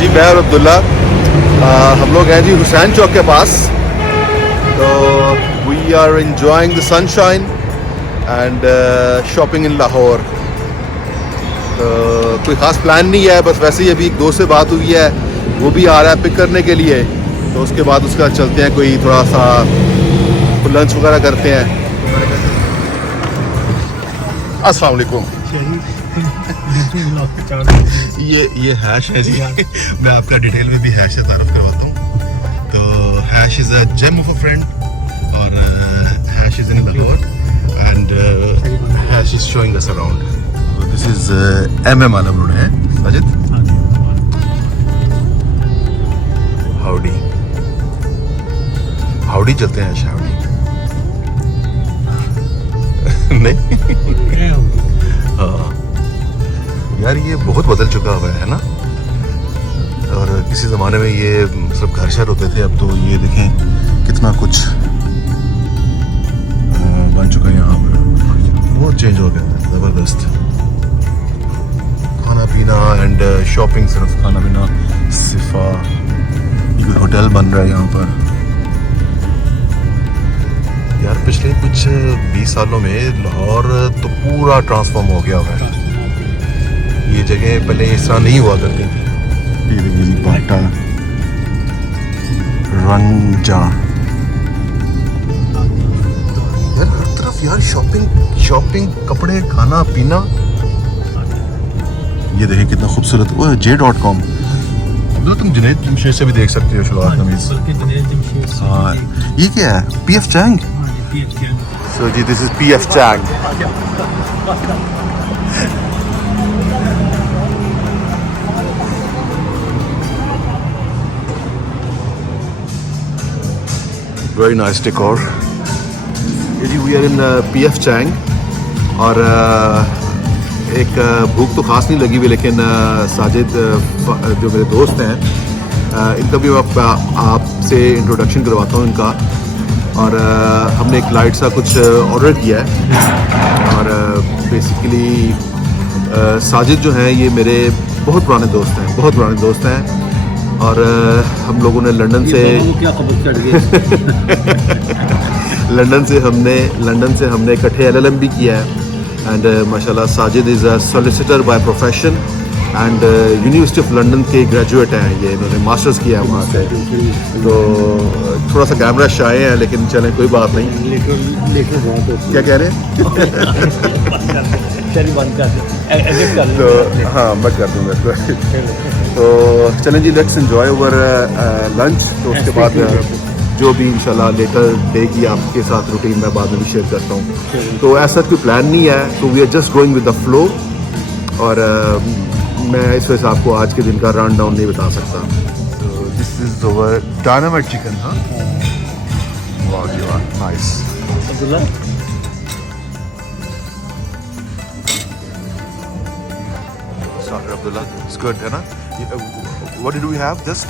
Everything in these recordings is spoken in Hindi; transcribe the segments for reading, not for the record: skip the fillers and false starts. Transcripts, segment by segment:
जी मैं और अब्दुल्ला हम लोग हैं जी हुसैन चौक के पास। तो we are enjoying the sunshine and shopping in Lahore। तो कोई ख़ास प्लान नहीं है, बस वैसे ही अभी एक दोस्त से बात हुई है, वो भी आ रहा है पिक करने के लिए। तो उसके बाद उसके बाद चलते हैं, कोई थोड़ा सा लंच वगैरह करते हैं। अस्सलाम वालेकुम। ये हैश है जी। मैं आपका डिटेल में भी हैश से तारुफ करवाता हूँ। तो Hash is a gem of a friend और Hash is in Lahore and Hash is showing us around. This is MM Alam road है साजिद। हाउडी हाउडी चलते हैं शाउडी। नहीं हाँ यार, ये बहुत बदल चुका हुआ है ना। और किसी ज़माने में ये सब घर शहर होते थे, अब तो ये देखें कितना कुछ बन चुका है यहाँ पर। बहुत चेंज हो गया है, ज़बरदस्त। खाना पीना एंड शॉपिंग, सिर्फ खाना पीना सिफा। ये होटल बन रहा है यहाँ पर। यार पिछले कुछ 20 सालों में लाहौर तो पूरा ट्रांसफॉर्म हो गया हुआ है। ये जगह पहले इस तरह नहीं हुआ करती थी। बाटा रंजा यार, हर तरफ यार शॉपिंग कपड़े, खाना पीना। ये देखें कितना खूबसूरत। वो J.com, तो तुम जुनैद जमशेद से भी देख सकते हो शुरुआत में। हाँ, ये क्या है? PF Chang। So ji, this is PF Chang। Very nice decor। ये जी we are in PF Chang। और एक भूख तो खास नहीं लगी हुई, लेकिन साजिद जो मेरे दोस्त हैं, इनका भी मैं आपसे इंट्रोडक्शन करवाता हूँ इनका। और हमने एक लाइट सा कुछ ऑर्डर किया है। और बेसिकली साजिद जो हैं, ये मेरे बहुत पुराने दोस्त हैं। और हम लोगों ने लंदन से क्या खबर चढ़ गई। लंदन से हमने इकट्ठे LLM भी किया है। एंड माशाल्लाह Sajid is a solicitor by profession and university of London के ग्रेजुएट हैं। ये इन्होंने मास्टर्स किया है वहाँ से। तो थोड़ा सा कैमरा शाय है, लेकिन चलें कोई बात नहीं। क्या कह रहे हैं? तो हाँ, मैं कर दूँगा। तो चलें जी, लेट्स एंजॉय ओवर लंच। तो उसके बाद जो भी इंशाल्लाह लेटर डे की आपके साथ रूटीन मैं बाद में भी शेयर करता हूँ। तो ऐसा कोई प्लान नहीं है, तो we are just going with the flow. और मैं इस वजह से आपको आज के दिन का रन डाउन नहीं बता सकता। तो this is over dynamite chicken. हाँ, वाह जी वाह, नाइस। Abdullah, it's good, है ना? What did we have? Just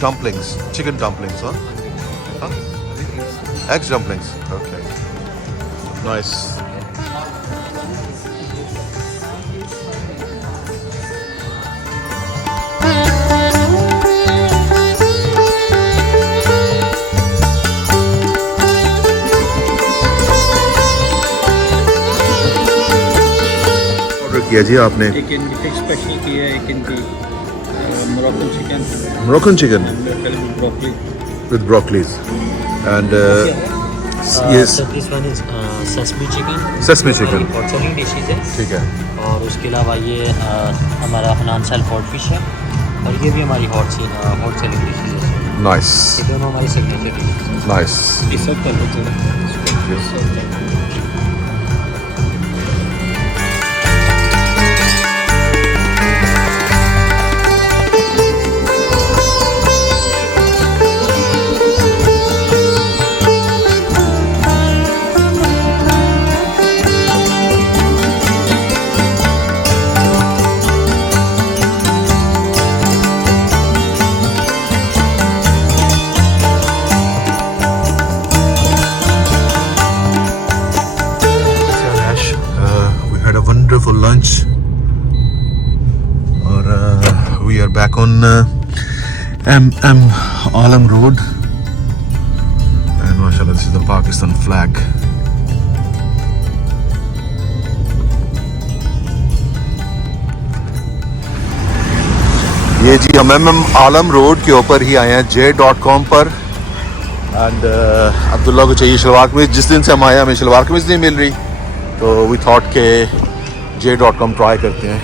dumplings, chicken dumplings, huh? Egg dumplings. Okay, nice. किया जी आपने? एक इनकी स्पेशल की है, एक इनकी Moroccan chicken with broccolis and yes, so this one is sesame chicken hot selling dishes है। ठीक है। और उसके अलावा ये हमारा हनान साल पॉट फिश है, और ये भी हमारी हॉट सेलिंग डिशेज है। नाइस, ये दोनों हमारी सिग्नेचर डिशेज हैं। Nice. we are back on M Alam Road, and mashallah, this is the Pakistan flag. ये जी हम आलम रोड के ऊपर ही आए हैं J.com पर, एंड अब्दुल्ला को चाहिए शलवार कमीज. जिस दिन से हम आए हमें शलवार कमीज नहीं मिल रही, तो वी थॉट के J.com ट्राई करते हैं.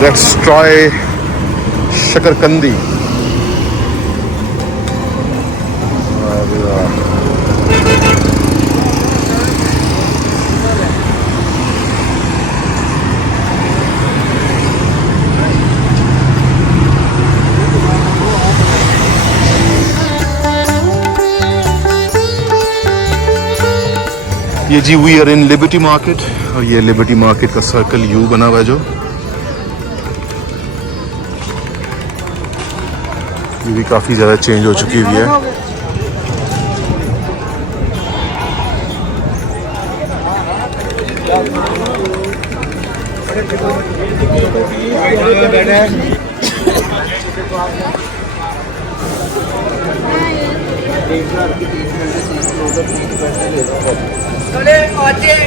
Let's try शकरकंदी. ये जी we are in Liberty Market, और ये लिबर्टी मार्केट का सर्कल यू बना हुआ है जो ये भी काफ़ी ज़्यादा चेंज हो चुकी हुई है.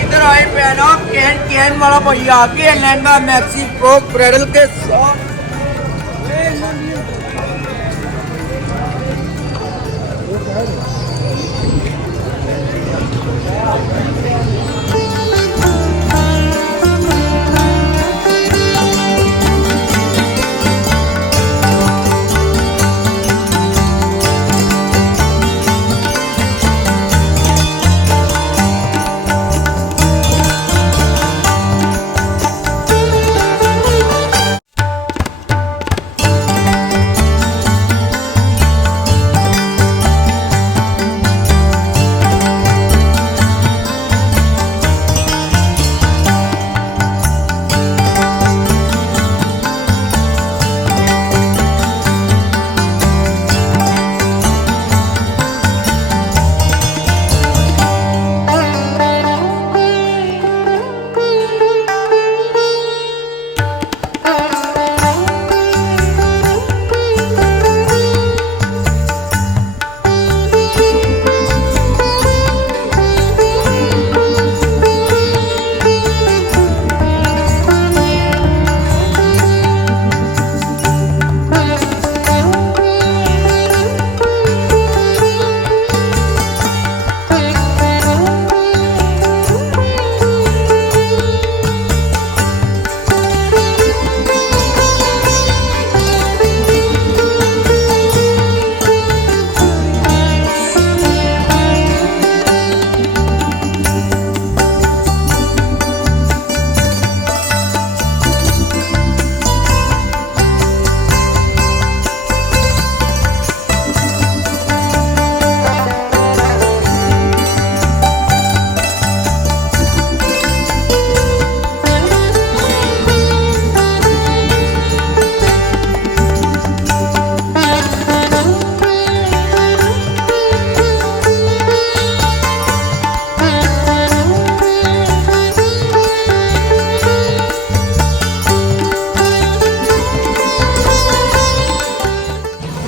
इधर आए पहनो कैन वाला भैया आके लहंगा मैक्सी प्रो ब्राइडल के साथ.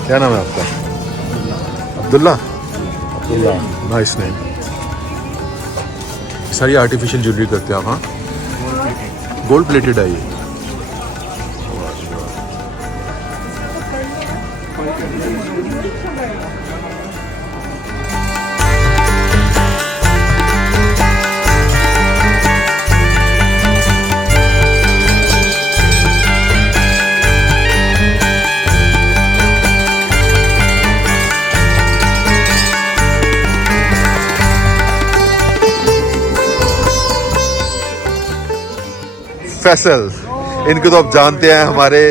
क्या नाम है आपका? अब्दुल्ला. Abdullah, nice name. सारी आर्टिफिशियल ज्वेलरी करते हैं आप? हाँ, गोल्ड प्लेटेड है ये. फैसल, इनको तो आप जानते हैं, हमारे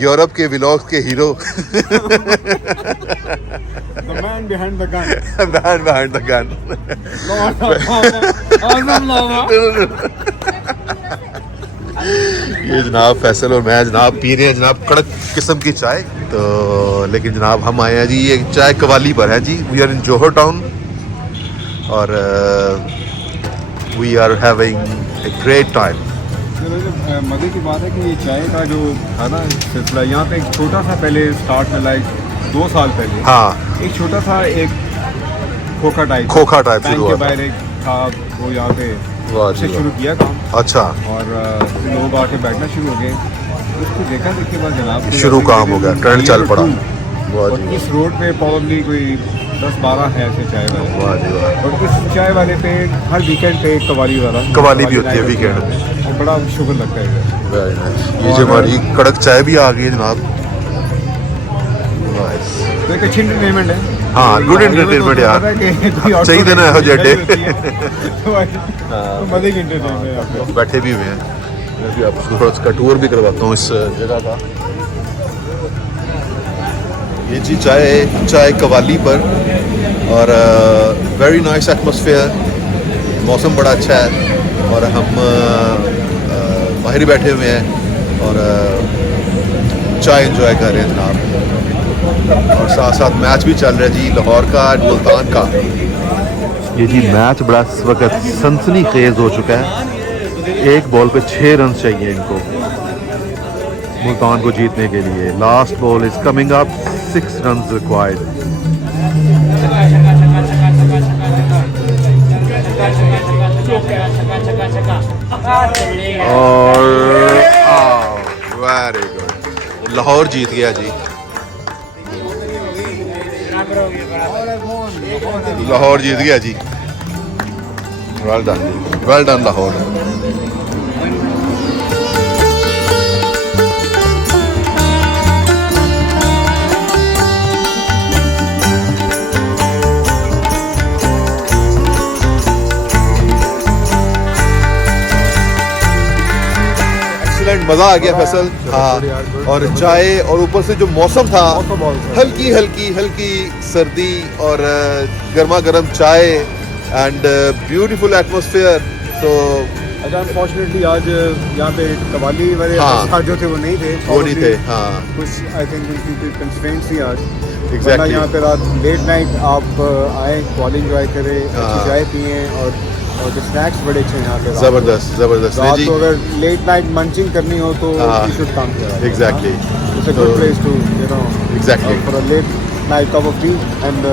यूरोप के व्लॉग्स के hero. The man behind the gun. Man behind the gun. ये जनाब फैसल और मैं जनाब पी रहे हैं जनाब कड़क किस्म की चाय। तो लेकिन जनाब हम आए हैं जी ये चाय कवाली पर है जी। We are in Johar town और we are having a great time. मजे की बात है कि ये चाय का जो था ना सिलसिला, यहाँ पे एक छोटा सा पहले स्टार्ट में लाइक 2 साल पहले हाँ एक छोटा सा एक खोखा टाइप शुरू हुआ के था। बाहर एक था, वो यहाँ पे वाह उससे जी शुरू किया काम अच्छा और फिर लोग आके बैठना शुरू हो गए। उसको देखा देखने के बाद जनाब शुरू काम हो गया, ट्रेंड चल पड़ा। वाह और जी इस रोड पे प्रॉब्लम कोई 10-12 है ऐसे चाय वाले। वाह जी वाह। और इस चाय वाले पे हर वीकेंड पे एक कवाली वाला कवाली भी होती है वीकेंड में। और बड़ा शुक्र लगता है। Very nice. ये जो हमारी कड़क चाय भी आ गई है जनाब। नाइस। तो एक अच्छी एंटरटेनमेंट है। हाँ गुड एंटरटेनमेंट यार, सही दिन है जेडे। मजे की एंटरटेनमेंट। बैठे भी हुए हैं, मैं भी आपको थोड़ा सा टूर भी करवाता हूँ इस जगह का। ये जी चाय कवाली पर और वेरी नाइस एटमॉस्फेयर, मौसम बड़ा अच्छा है और हम बाहर ही बैठे हुए हैं और चाय एंजॉय कर रहे हैं जनाब। और साथ साथ मैच भी चल रहा है जी लाहौर का मुल्तान का। ये जी मैच बड़ा इस वक्त सनसनी खेज हो चुका है। एक बॉल पे 6 रन चाहिए इनको मुल्तान को जीतने के लिए। Last ball is coming up, 6 run required. और वेरी गुड, लाहौर जीत गया जी। लाहौर जीत गया जी। Well done Lahore. मजा आ गया फैसल। हाँ और चाय और ऊपर से जो मौसम था, हल्की सर्दी और गर्मा गर्म चाय एंड ब्यूटीफुल एटमॉस्फेयर। तो अनफॉर्चुनेटली आज यहाँ पे कवाली वाले जो थे वो नहीं थे। हाँ कुछ आई थिंक उनकी कंस्ट्रेंट्स थी आज। एग्जैक्टली। यहाँ पे रात लेट नाइट आप आए, कवाली एंजॉय करें, चाय पिए और जो स्नैक्स बड़े अच्छे हैं यहाँ पे। जबरदस्त रात को अगर लेट नाइट मंचिंग करनी हो तो you should come here. Exactly. It's a good place to Exactly. for a late night cup of tea and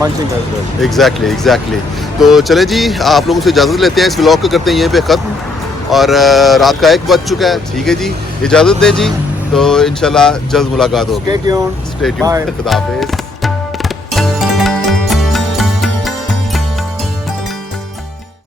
munching as well. Exactly. तो चले जी, आप लोगों से इजाज़त लेते हैं, इस व्लॉग को करते हैं यहीं पे ख़त्म। और रात का 1 बज चुका है, ठीक है जी, इजाज़त दें जी। तो इंशाल्लाह जल्द मुलाकात होगी। Stay tuned. Bye. खुदा हाफिज़।